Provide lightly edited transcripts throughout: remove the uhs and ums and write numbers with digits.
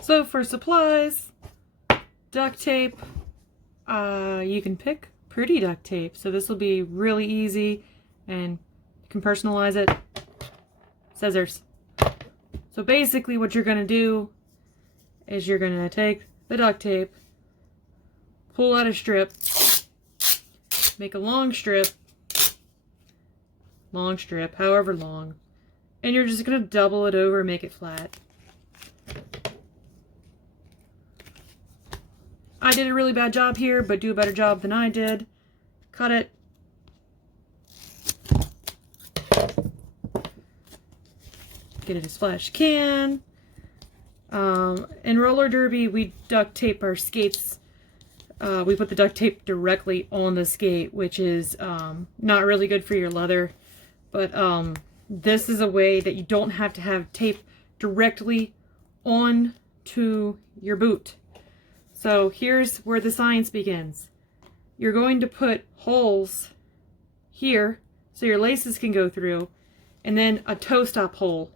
So for supplies, duct tape, you can pick pretty duct tape. So this will be really easy and you can personalize it. Scissors. So basically what you're going to do is you're going to take the duct tape, pull out a strip, make a long strip, however long, and you're just going to double it over and make it flat. I did a really bad job here, but do a better job than I did. Cut it. Get it as flat as you can. In roller derby, we duct tape our skates. We put the duct tape directly on the skate, which is not really good for your leather. But this is a way that you don't have to have tape directly on to your boot. So here's where the science begins. You're going to put holes here so your laces can go through, and then a toe stop hole.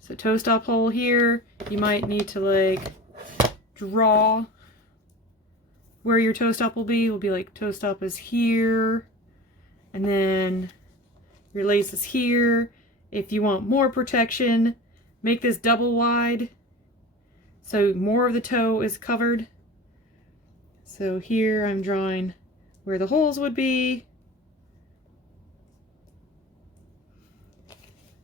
So toe stop hole here, you might need to like draw where your toe stop will be. It will be like toe stop is here, and then your lace is here. If you want more protection, make this double wide so more of the toe is covered. So here I'm drawing where the holes would be.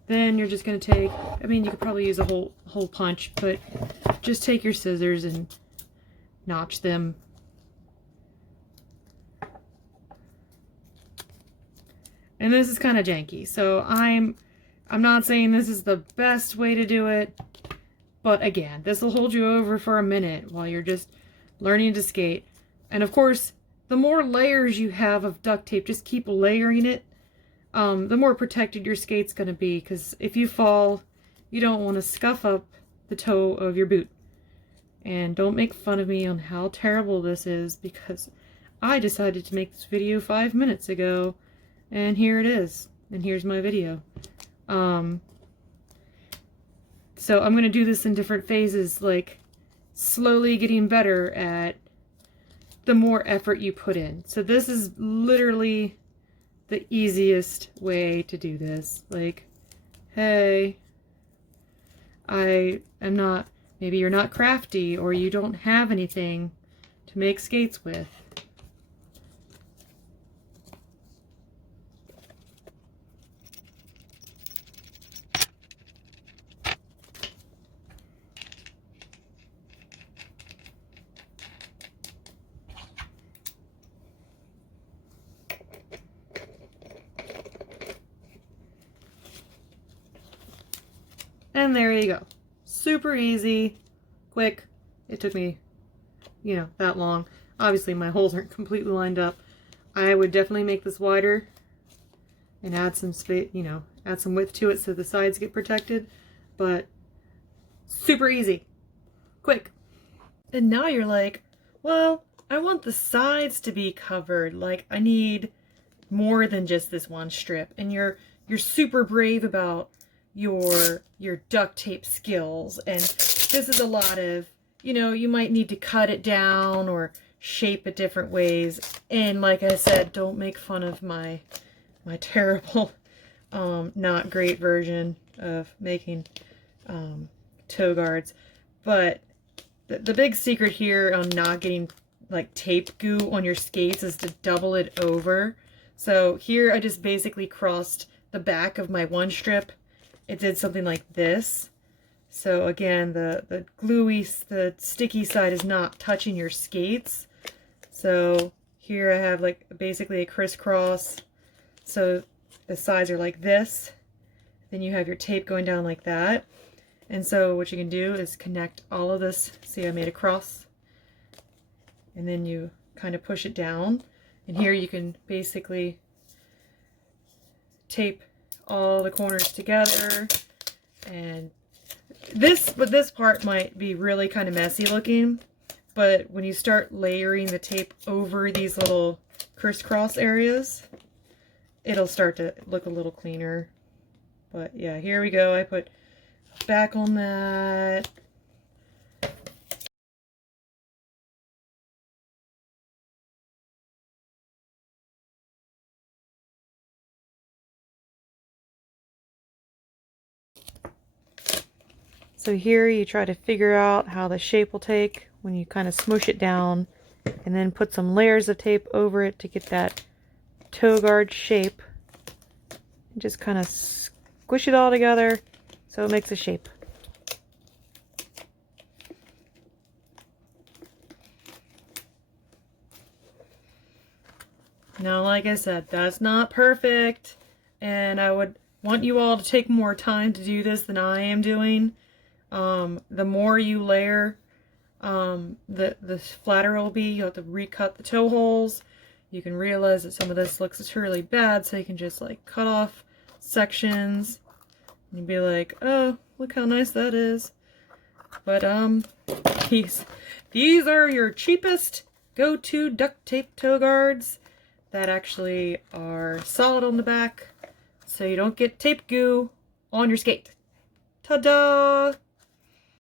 Then you're just going to take, I mean, you could probably use a hole punch, but just take your scissors and notch them. And this is kind of janky, so I'm not saying this is the best way to do it, but again, this will hold you over for a minute while you're just learning to skate. And of course, the more layers you have of duct tape, just keep layering it, the more protected your skate's going to be, because if you fall, you don't want to scuff up the toe of your boot. And don't make fun of me on how terrible this is, because I decided to make this video 5 minutes ago, and here it is, and here's my video. So I'm going to do this in different phases, like slowly getting better at the more effort you put in. So this is literally the easiest way to do this. Like, hey, I am not, maybe you're not crafty or you don't have anything to make skates with. And there you go. Super easy, quick. It took me, that long. Obviously my holes aren't completely lined up. I would definitely make this wider and add some space, add some width to it so the sides get protected. But super easy, quick. And now you're like, well, I want the sides to be covered. Like, I need more than just this one strip. And you're super brave about your duct tape skills, and this is a lot of, you might need to cut it down or shape it different ways. And like I said, don't make fun of my terrible not great version of making toe guards. But the big secret here on not getting like tape goo on your skates is to double it over. So here I just basically crossed the back of my one strip. It did something like this. So again, the gluey, the sticky side is not touching your skates. So here I have like basically a crisscross. So the sides are like this. Then you have your tape going down like that. And so what you can do is connect all of this. See, I made a cross. And then you kind of push it down. And here you can basically tape all the corners together. And this part might be really kind of messy looking, but when you start layering the tape over these little crisscross areas, it'll start to look a little cleaner. But yeah, here we go. I put back on that. So here you try to figure out how the shape will take when you kind of smush it down and then put some layers of tape over it to get that toe guard shape. And just kind of squish it all together so it makes a shape. Now, like I said, that's not perfect, and I would want you all to take more time to do this than I am doing. The more you layer, the flatter it'll be. You'll have to recut the toe holes. You can realize that some of this looks really bad, so you can just like cut off sections and be like, oh, look how nice that is. But these are your cheapest go-to duct tape toe guards that actually are solid on the back, so you don't get tape goo on your skate. Ta-da!